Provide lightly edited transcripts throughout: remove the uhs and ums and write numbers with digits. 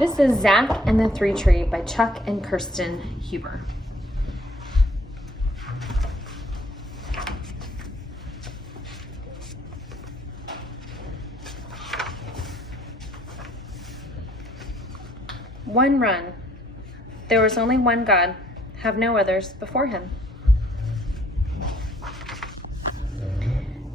This is Zak and the Three Tree by Chuck and Kirsten Huber. One run. There was only one God. Have no others before him.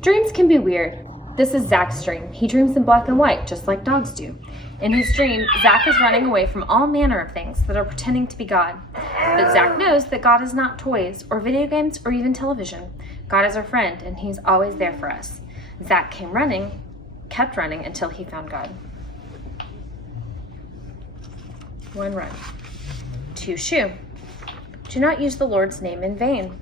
Dreams can be weird. This is Zak's dream. He dreams in black and white, just like dogs do. In his dream, Zak is running away from all manner of things that are pretending to be God. But Zak knows that God is not toys or video games or even television. God is our friend, and he's always there for us. Zak kept running until he found God. One run. Two shoe. Do not use the Lord's name in vain.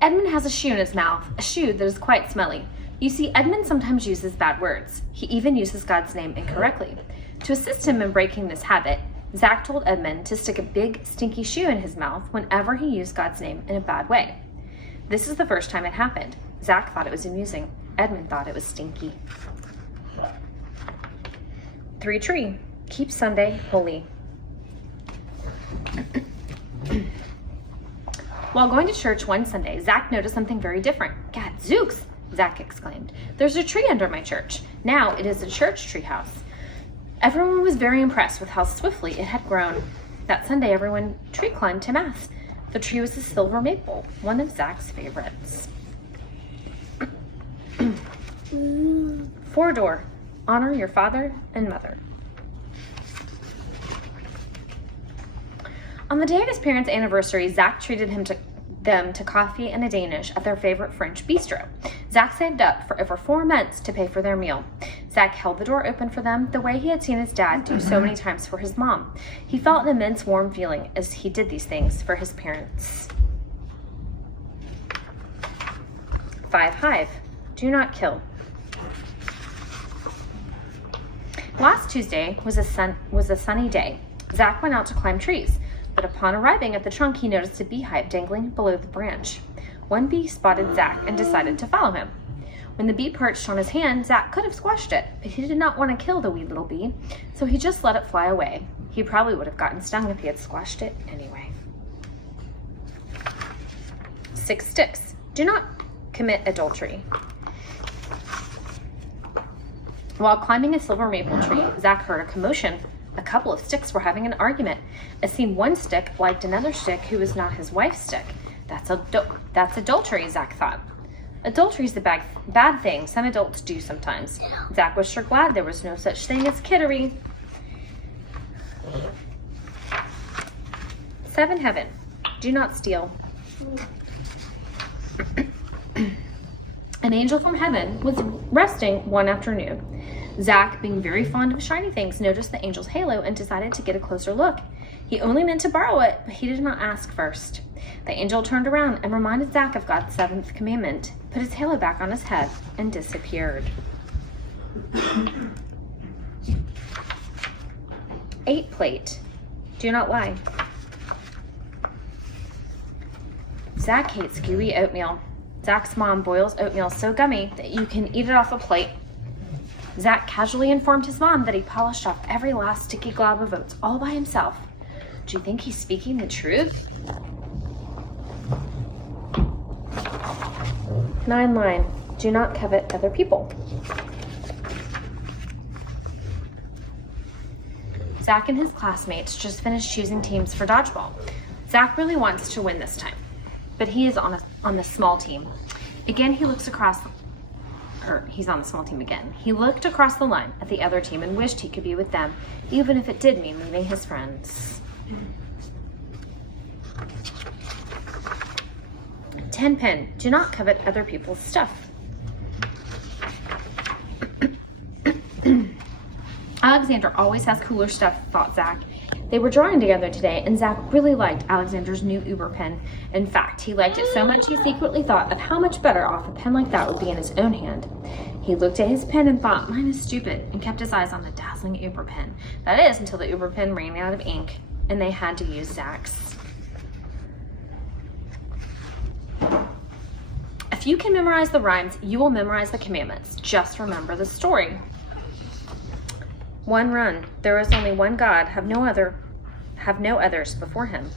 Edmund has a shoe in his mouth, a shoe that is quite smelly. You see, Edmund sometimes uses bad words. He even uses God's name incorrectly. To assist him in breaking this habit, Zak told Edmund to stick a big, stinky shoe in his mouth whenever he used God's name in a bad way. This is the first time it happened. Zak thought it was amusing. Edmund thought it was stinky. Three Tree. Keep Sunday holy. While going to church one Sunday, Zak noticed something very different. Gadzooks! Zak exclaimed. There's a tree under my church. Now it is a church tree house. Everyone was very impressed with how swiftly it had grown. That Sunday, everyone tree climbed to mass. The tree was a silver maple, one of Zak's favorites. 4-door. Honor your father and mother. On the day of his parents' anniversary, Zak treated them to coffee and a Danish at their favorite French bistro. Zak saved up for over 4 months to pay for their meal. Zak held the door open for them the way he had seen his dad do so many times for his mom. He felt an immense warm feeling as he did these things for his parents. 5 Hive. Do not kill. Last Tuesday was a sunny day. Zak went out to climb trees, but upon arriving at the trunk, he noticed a beehive dangling below the branch. One bee spotted Zak and decided to follow him. When the bee perched on his hand, Zak could have squashed it, but he did not want to kill the wee little bee, so he just let it fly away. He probably would have gotten stung if he had squashed it anyway. 6 sticks. Do not commit adultery. While climbing a silver maple tree, Zak heard a commotion. A couple of sticks were having an argument. It seemed one stick liked another stick who was not his wife's stick. That's adultery, Zak thought. Adultery is the bad thing some adults do sometimes. Zak was sure glad there was no such thing as kittery. 7 Heaven. Do not steal. An angel from heaven was resting one afternoon. Zak, being very fond of shiny things, noticed the angel's halo and decided to get a closer look. He only meant to borrow it, but he did not ask first. The angel turned around and reminded Zak of God's 7th commandment, put his halo back on his head, and disappeared. 8 Plate. Do not lie. Zak hates gooey oatmeal. Zak's mom boils oatmeal so gummy that you can eat it off a plate. Zak casually informed his mom that he polished off every last sticky glob of oats all by himself. Do you think he's speaking the truth? 9 Line. Do not covet other people. Zak and his classmates just finished choosing teams for dodgeball. Zak really wants to win this time, but he is on the small team. Again, he's on the small team again. He looked across the line at the other team and wished he could be with them, even if it did mean leaving his friends. 10 Pin. Do not covet other people's stuff. Alexander always has cooler stuff, thought Zak. They were drawing together today, and Zak really liked Alexander's new Uber pen. In fact, he liked it so much he secretly thought of how much better off a pen like that would be in his own hand. He looked at his pen and thought, mine is stupid, and kept his eyes on the dazzling Uber pen. That is, until the Uber pen ran out of ink, and they had to use Zak's. If you can memorize the rhymes, you will memorize the commandments. Just remember the story. 1 run, there is only one God, have no others before him.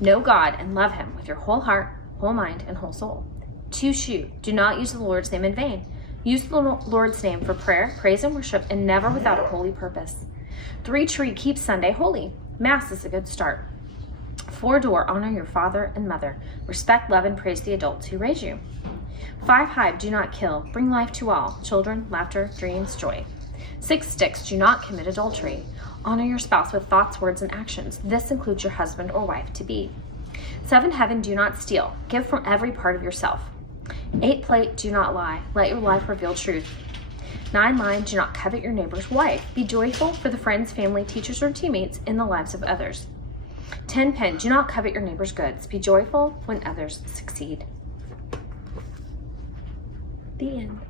Know God and love him with your whole heart, whole mind, and whole soul. 2 shoot, do not use the Lord's name in vain. Use the Lord's name for prayer, praise, and worship, and never without a holy purpose. 3 tree, keep Sunday holy. Mass is a good start. 4 door, honor your father and mother. Respect, love, and praise the adults who raise you. 5 hive, do not kill. Bring life to all. Children, laughter, dreams, joy. 6 sticks, do not commit adultery. Honor your spouse with thoughts, words, and actions. This includes your husband or wife to be. 7 heaven, do not steal. Give from every part of yourself. 8 plate, do not lie. Let your life reveal truth. 9 line, do not covet your neighbor's wife. Be joyful for the friends, family, teachers, or teammates in the lives of others. 10 pen, do not covet your neighbor's goods. Be joyful when others succeed. The end.